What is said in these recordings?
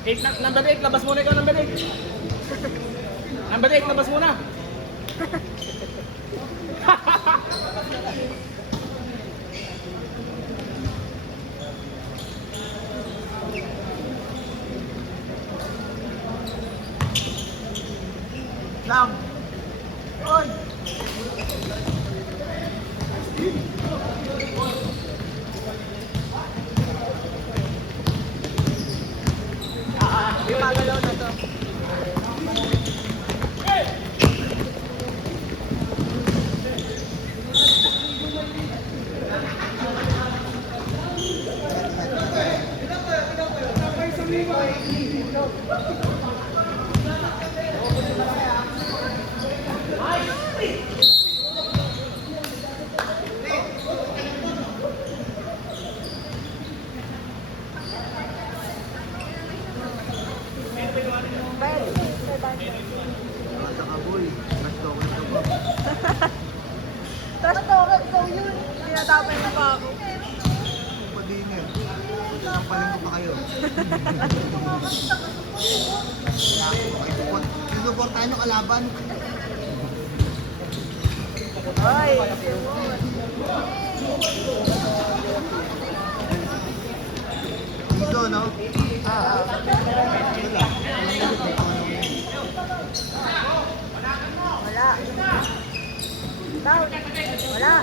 Number 8, labas muna ikaw, number 8. Number 8, labas muna. Lang. Oy. Magalaw na to. Tapos token, ikaw yun. Tinatapay mo pa ako. Padingan. Napaling ko pa kayo. Sinuportahan nyo kalaban. Ay, Dito, no? wala. Down. Wala.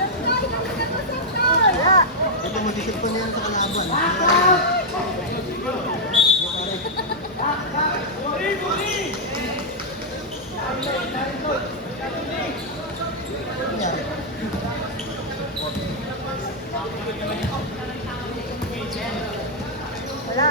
Wala. Ito, mag-isipon niya sa kalaban. Nangyari? Wala.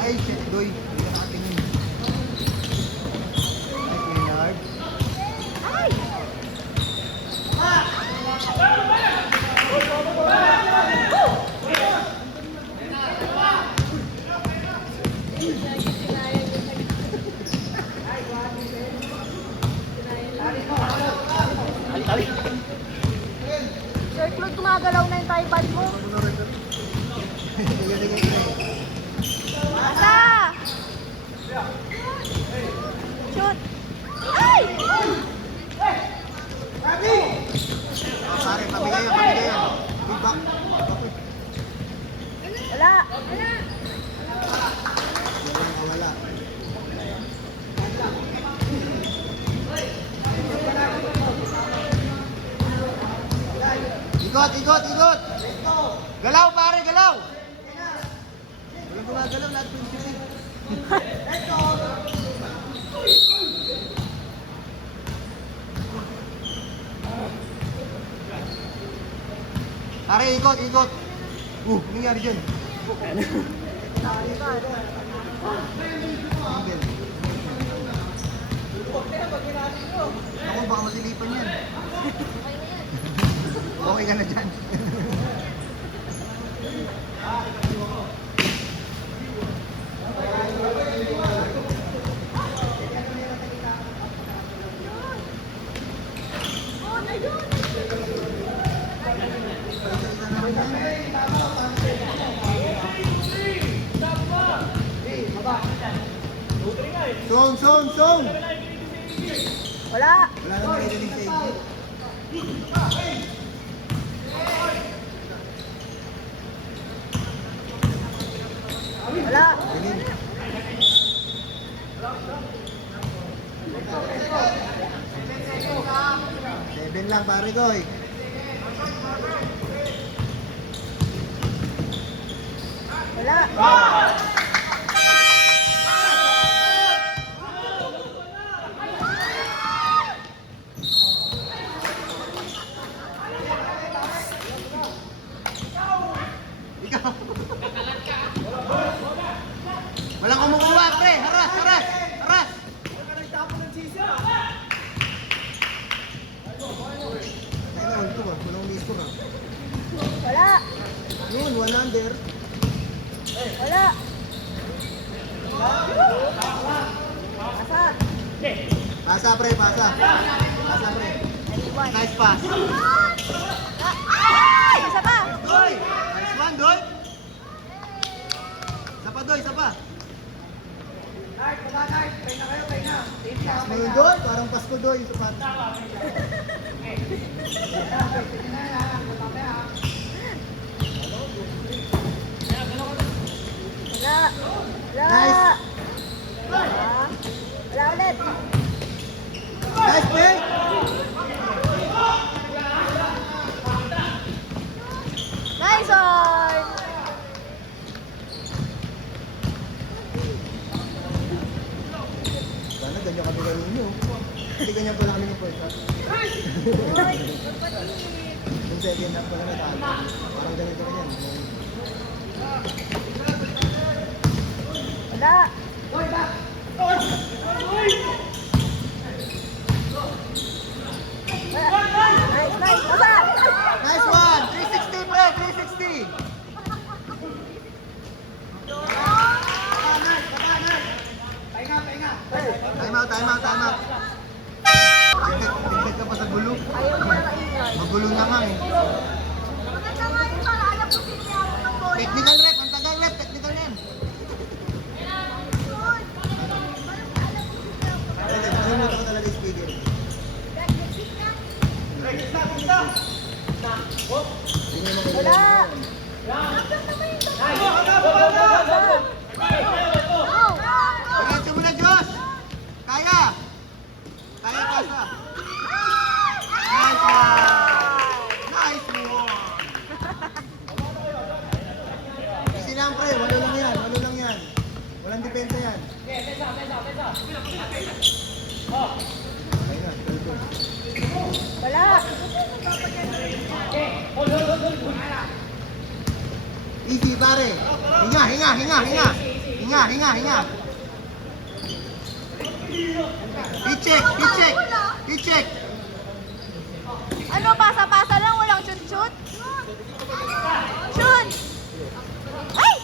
Ay, shit, Doy. Hindi ka nakatingin. Ay, Maynard. Ay! Sir Claude, gumagalaw na yung tripod mo. Asa! Shoot! Ay! Pare, pabigay yan, pabigay yan. Feedback. Wala! Wala. Ikot, ikot, ikot! Galaw, pare, galaw! Walang gumagalaw, lahat prinsipin. Pare, ikot, ikot! Ano nangyari dyan? Single. Ako, baka masilipan yan. Okay ka na dyan. Song! Wala! Wala na marinig sa inyo. Wala! Galing. Seven lang pare ko eh. Wala! Ikaw. Walang kumukuha pre. Haras, haras, haras. Tayo na, ito ba? Walang umiscore ah. Wala! Yun, 1 under. Wala! Pasa, pre, pasa. Pasa, pre. Naiwan. Nice pass. Ay! Isa pa! Doy! Nice one, Doy! Isa pa, Doy, isa pa. Taas mo yun, Doy. Parang Pasko, Doy. Isa pa. Wala. Wala. Nice. Wala. Wala ulit. Nice, pre. Nice one! Sana ganyan kami kayo ninyo. Hindi ganyan pala kami ng first half. Yung second half pala natalo. Parang ganito rin yan. Wala. Nice, nice. Basa! Nice one! 360, pre! 360! Time out, time out, time out. Tignan ka pa sa gulo. Ayaw niya maingay. Magulo na nga eh. Maganda nga yung para alam ko siniyawak ng bola. Technical rep, ang tagal rep, technical yan. Nakalimutan ko talaga yung speaker. Wala. Diretso mo na, Diyos! Kaya! Kaya pasa! Nice one! Nice one! Easy lang, pre. Walo lang yan. Walo lang yan. Walang depensa yan. Ayun na, kalbo. Wala. Easy, pare. Hinga, hinga, hinga, hinga. Hinga, hinga, hinga. I-check, i-check. I-check. Ano, pasa-pasa lang, walang shoot-shoot? Shoot! Ay!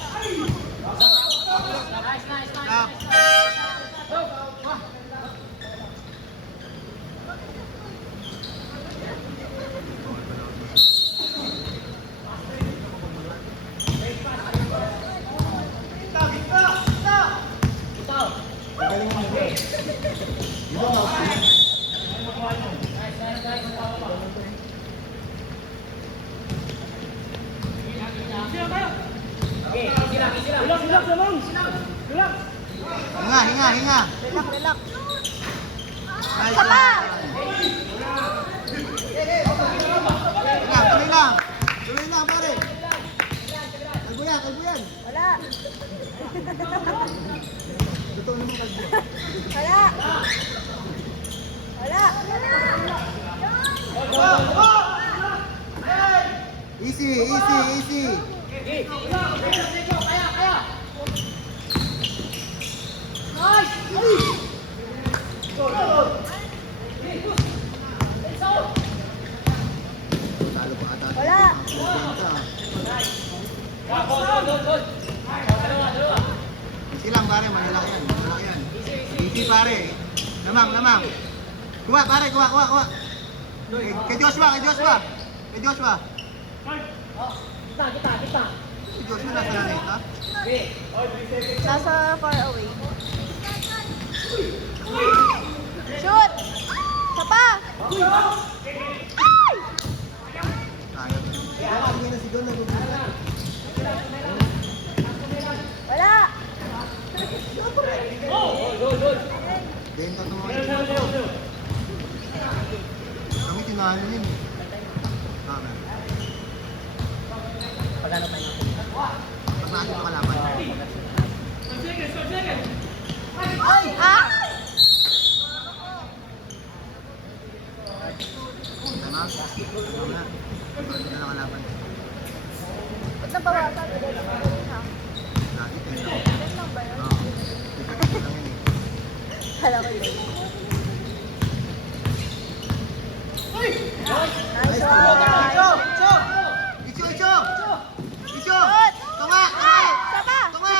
Stop. Magaling mo mo. Di ba mouthpiece? Hinga, hinga, hinga. Relax, relax. Nice Isa pa! Lang, tuloy lang. Tuloy lang, pare. Kalbo yan, kalbo yan. Wala. Totoo naman kalbo. Wala. Wala. Easy, easy, easy. Talo pa ata. Wala. Easy lang, pare. Malaki yan. Malaki yan. Easy, pare. Lamang, lamang. Kuha, pare. Kuha, kuha, kuha. Kay Joshua, kay Joshua. Kay Joshua. Si Joshua nasa langit, ha? Nasa far away. Shoot! Isa pa! Ay! Kaya. Kaya tingin na si Don nagugulat. Wala! Dento tumawa. Kami tinalo yun eh. Tama. Pagano pa yun? Pag natin makalaban. Ay! Ah! Tama? Tama na. Pag na nakalaban. Ba't nabawasan? Ha? Lagi tayo. Yan lang ba yun? Oo. Ipagkakit lang yun eh. Kala ko yun. Nice Icho! one! Icho! Icho! Icho! Shoot! Tunga! Ay! Isa pa! Tunga!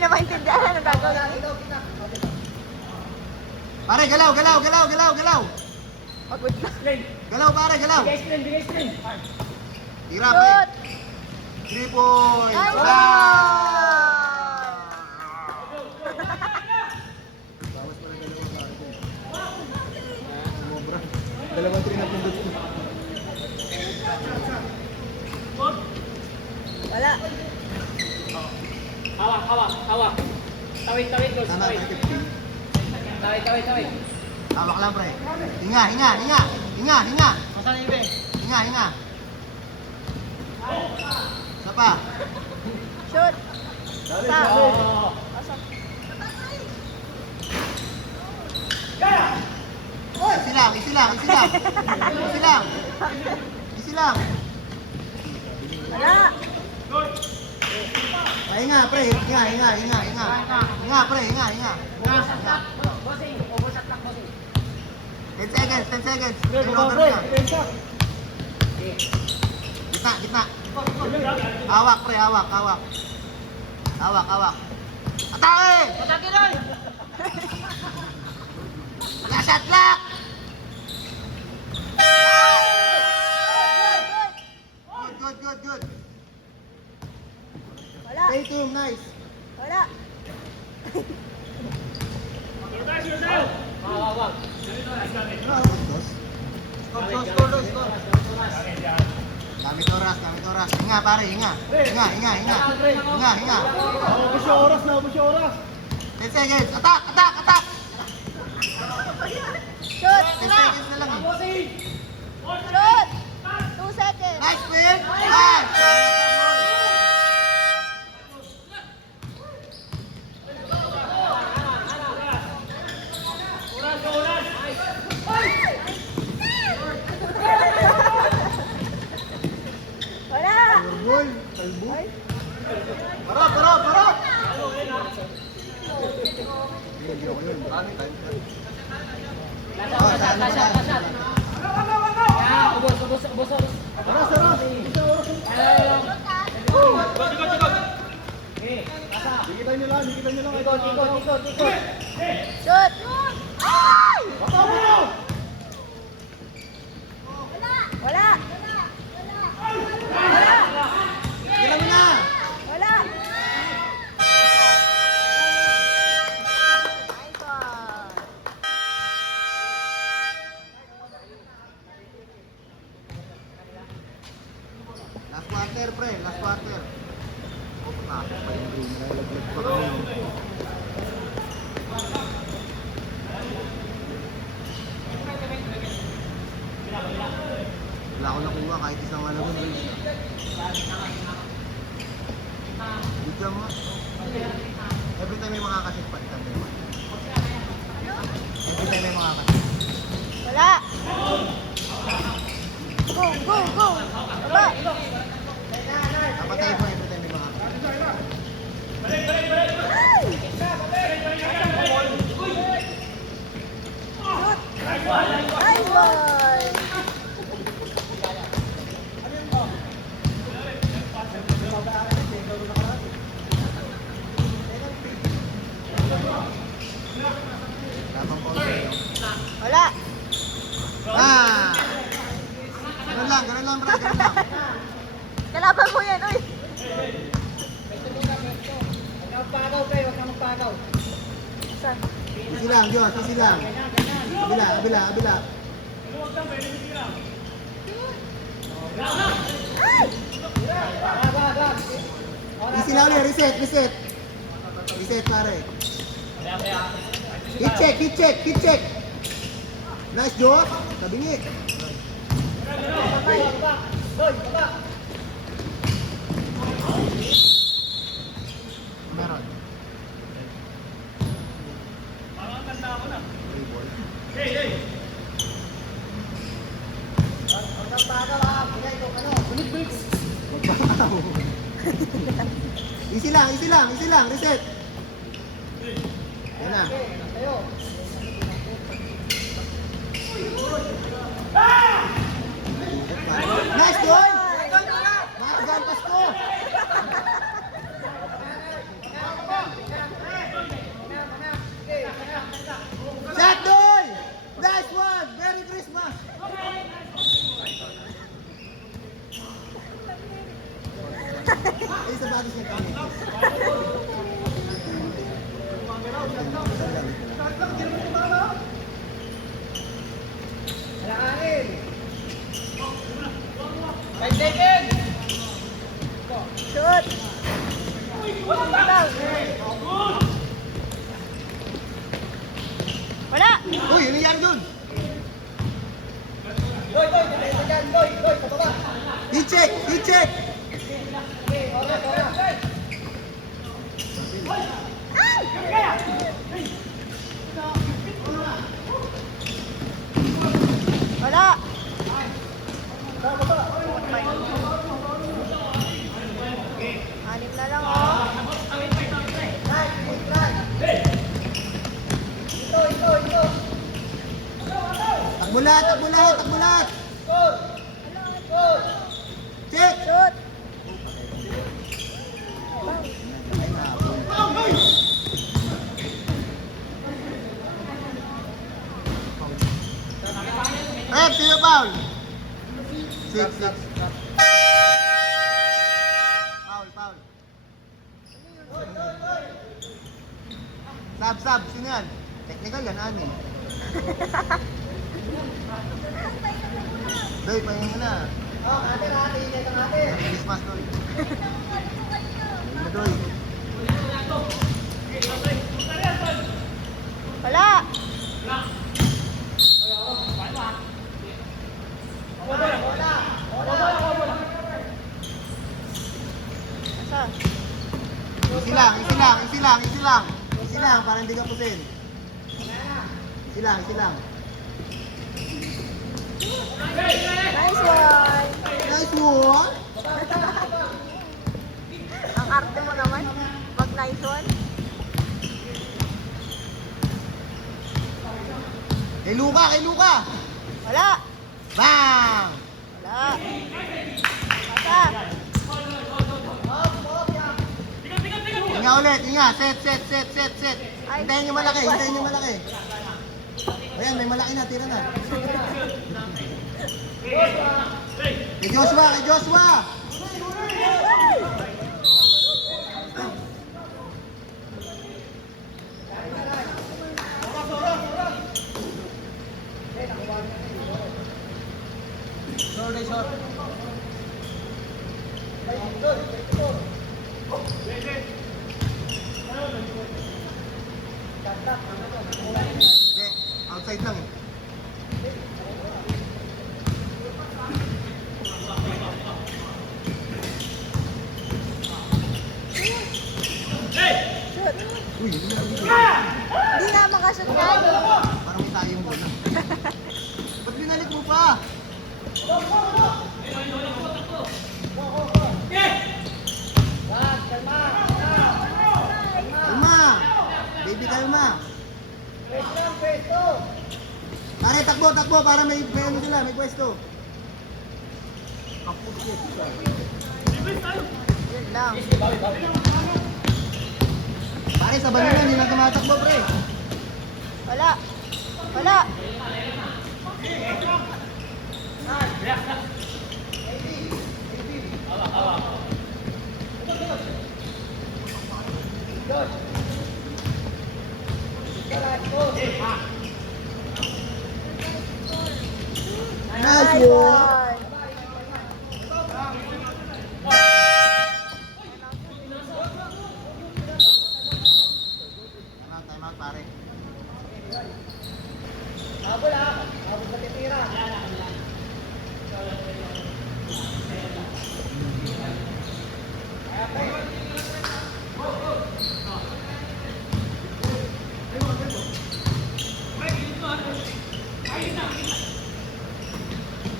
na maintindihan ano gagawin. Pare, galaw, galaw, galaw, galaw, galaw. Pagod na. Galaw, pare, galaw. Bigay screen, bigay screen. Tira, pre. Shoot! 3 points. Nice Ah! Bawas pa ng dalawang pare ko. Sumobra. Dalawang 3 na pindot ko. Wala. Hawak, hawak, hawak. Tawid, tawid, Lord. Tama, Tawid. 50. Tawid, tawid, tawid. Hawak lang, pre. Hinga, hinga, hinga. Hinga, hinga. Masan yung ibe? Hinga, hinga. Isa pa. Shoot! Sa. Oo. Pasok. Easy lang, easy lang, easy lang. Easy lang. Easy lang. Wala. Hinga, pre. Hinga, hinga, hinga, hinga. Hinga, pre. Hinga, hinga. Hinga. Bossing, overshot lang, bossing. 10 seconds, 10 seconds. Time over na. Gitna, gitna. Hawak, pre. Hawak, hawak. Hawak, hawak. Atake! Atake, Lord! Shot lock! Good, good, good, good. Wala. Stay tuned, nice. Wala. Hawak. Gamit oras, gamit oras. Hinga, pare, hinga. Hinga, hinga, hinga. Hinga, hinga. Ubus yung oras na, ubus yung oras. 10 seconds. Attack, attack, attack. Shoot! 10 seconds na lang eh. Bossing! Shoot! 2 seconds. Nice win! Nice! Wala. Ball, kalbo. Parot, parot, parot! Hindi ako yun. Marami time. Lasat, lasat, lasat. Ya, ubos, ubos, ubos, ubos. Tara, tara. Dikitan nyo lang, dikitan nyo lang. Ikot, ikot, ikot, ikot. Shoot! Ay! Baka mo! Wala. Ilan na? Wala. Nice one. Last quarter, pre. Last quarter. Oh, pasok pa yung green. Nalaglag pa kami. Wala ko nakuha kahit isang ano ko. Bigyan mo. Every time may makakasit pa. Every time may makakasit. Wala. Go, go, go. Baba. Napatay mo every time may makakasit. Ay! Shoot! Nice one. Tamang pa ulit. Wala. Ah! Ganun lang, bro, ganun lang. Kalaban mo yan, uy. Huwag kang magpagaw, pre. Huwag kang magpagaw. Saan? Easy lang, Diyos, easy lang. Abila, abila, abila. Ay! Agad, agad. Easy lang ulit, reset, reset. Reset, pare. Hit check, hit check, hit check. Nice, Diyos. Tabingi. Kamay. Hoy, baba. Meron. Huwag kang pagaw, ah. Bigay ko, ano? Bulit-bulit. Magpakaw. Easy lang, easy lang, easy lang. Reset. Yan na. Tayo. Nice, Diyos. Maagang Pasko. Wala! Uy, ano nangyari dun? I-check! I-check! Wala! Anim na lang, oh. Takbulat! Takbulat! Takbulat! Check! Shoot! Rep, sino foul? Six. Foul. Sub, sino yan? Technical yan, anin. Doy, pahinga mo na. Christmas, Doy. Doy. Wala! Asa? Easy lang, para hindi ka pusin. Easy lang. Nice one! Nice one! Ang arte mo naman. Pag nice one. Kay Luka! Wala! Bang! Wala! Asa? Inga ulit, set. Hintayin nyo malaki. Ayan, may malaki na, tira na. Kay Joshua! Short. Hindi, outside lang eh. Shoot! Uy, hindi na dito. Hindi nga makashoot yan. Parang may tayong bola. Ba't binalik mo pa? Kalma! Baby, kalma! Pare, takbo para may ano sila, may pwesto. Yun lang. Pare, sa banyo na, hindi na tumatakbo, pre. Wala! Wala! Nice one! Time out, pare.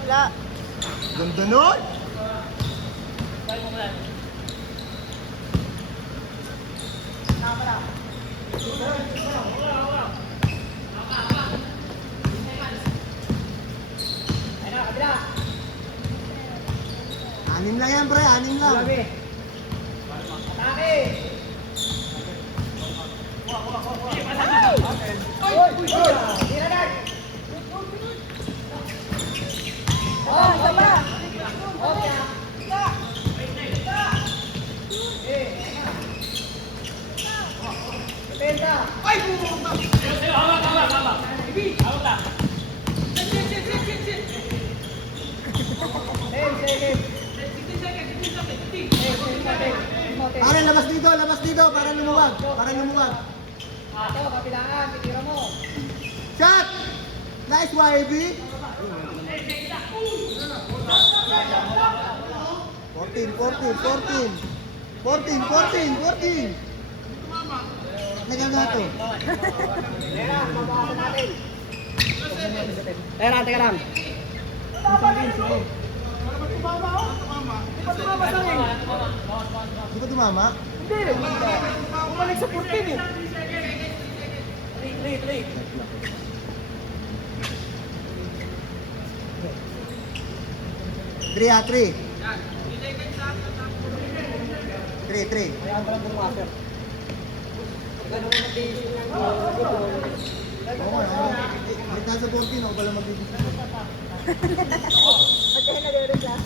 Wala! Ganda nun! Anim lang yan, pre. Anim lang. Oh, isa pa! Pare, labas dito, para lumuwag. Para lumuwag. Ito, kapilangan, titira mo. Shot! Nice, YB. 14. Nagal to. Teka lang. Di ba tumama? Hindi. Bumalik sa 14 eh. 3. 3. 3. Kaya pa lang bumaser. Oo nga. Kahit nasa 14 ako pala magbibigay. At kaya nagre-reklamo.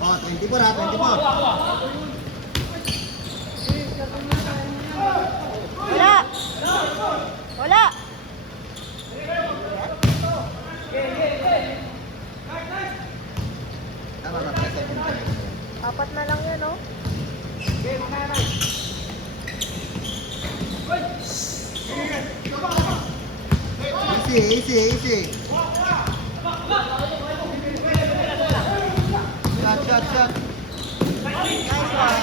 Oh, 24 ha, 24. Wala. Tama ba? Press second. Apat na lang yan, oh. Easy. Shot. Nice one.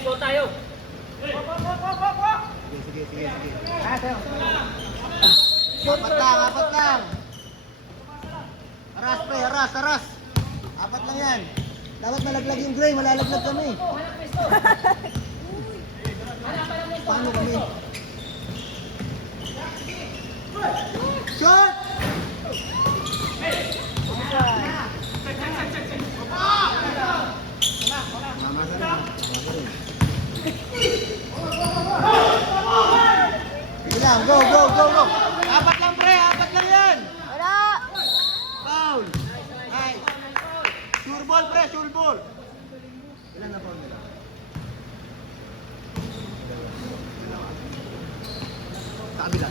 Show tayo. Sige. Apat lang. Aras. Apat lang yan. Dapat malaglag yung gray, malalaglag kami. Paano kami? Shot! Mama sana. Sige lang, go. Apat lang pre, apat lang yan. Wala. Foul. Nice. Sure ball pre, sure ball. Ilan na foul nila? Sa kabila.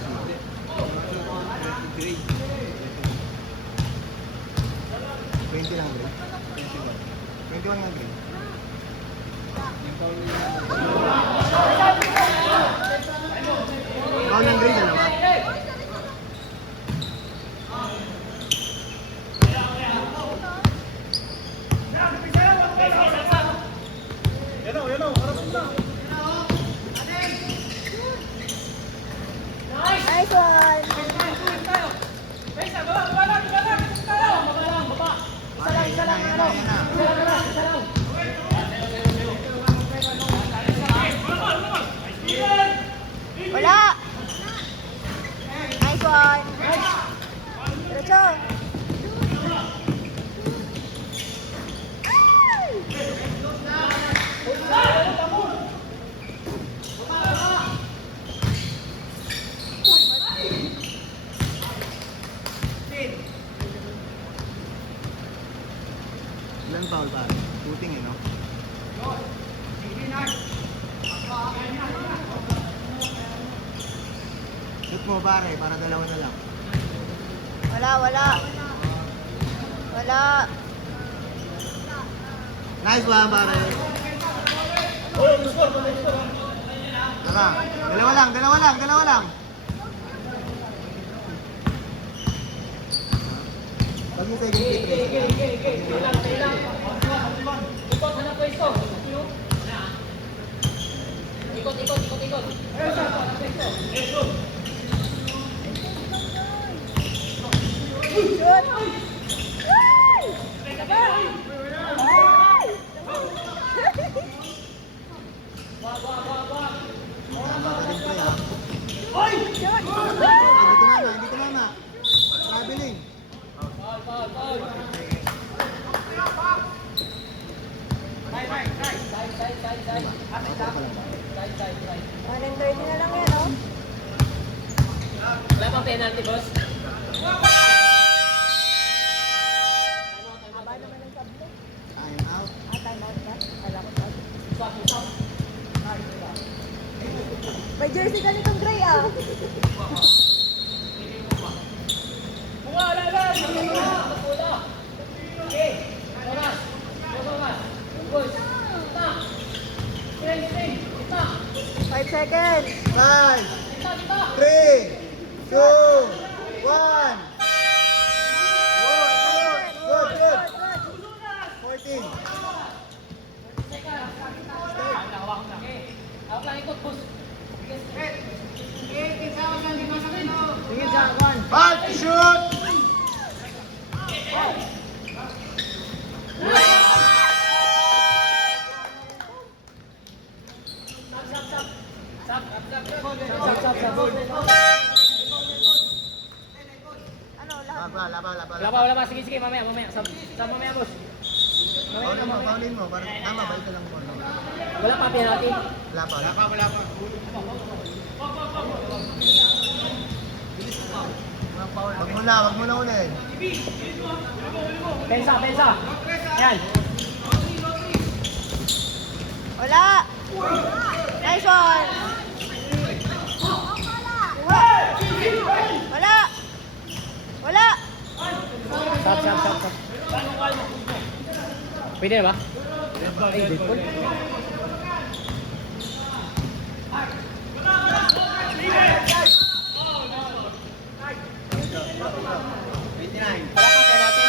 20 lang bro. 21 nga bro. Foul ng grade dalawa. Nice one. Yan na. Wala. Nice one. Diretso. Ilan foul ba? Shooting no? Shoot mo pare, para dalawa na lang. Wala. Nice one pare. Tara, dalawa lang. Pag yung second free throw. Ikot. Shoot. Tama ka rin pre ha. Shoot. Hindi tumama. Traveling. One and 30 na lang yan, oh. Wala pang penalty, boss. May jersey ka nitong gray ah. Bunga, laban! Pula! Okay, oras! Oras! Good! Kita! Stay! Kita! 5 seconds. 5, Kita! Kita! 3, 2, 1. Good, good. 14. Hawak lang ikot, boss. Back to shoot. Ano, lahat? Laban. Wala pa. Sige, mamaya. Sab mamaya, boss. Paulin mo. Tama, balik ka lang mo. Wala pa, penalty. Wala pa. Wag mo na ulit. Pensa. Yan. Wala. Nice one. Wala. Stop. Pwede ba? Ay, Deadpool. Wala pa penalty.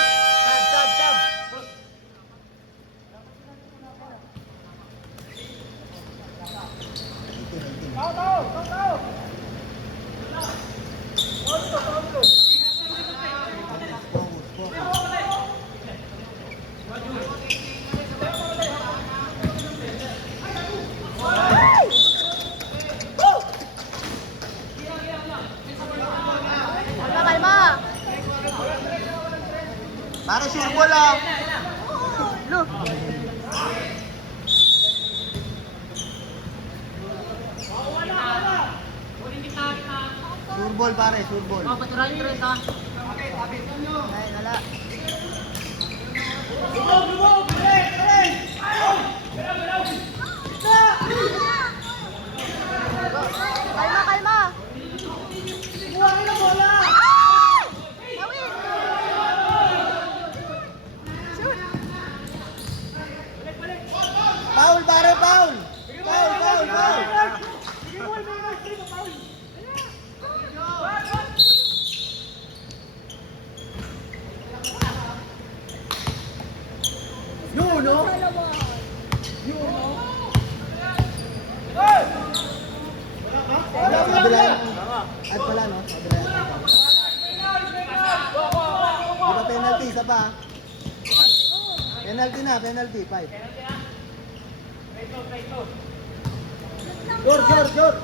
Stop. Kalma. Para sure ball lang. Look. Sure ball pare, sure ball. Ay, wala. Kalma. Ay! Nawin! Shoot! Foul pare, foul. Foul. Kabila. At pala no, kabila. Di ba penalty, isa pa? Penalty, 5. Jor.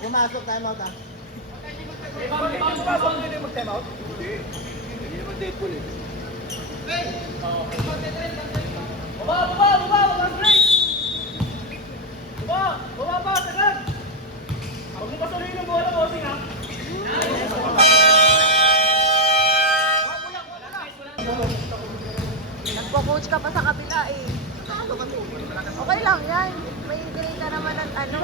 Pumasok tayo mo ta. Nagpo-coach ka pa sa kabila eh. Okay lang yan. May grade ka naman ng ano.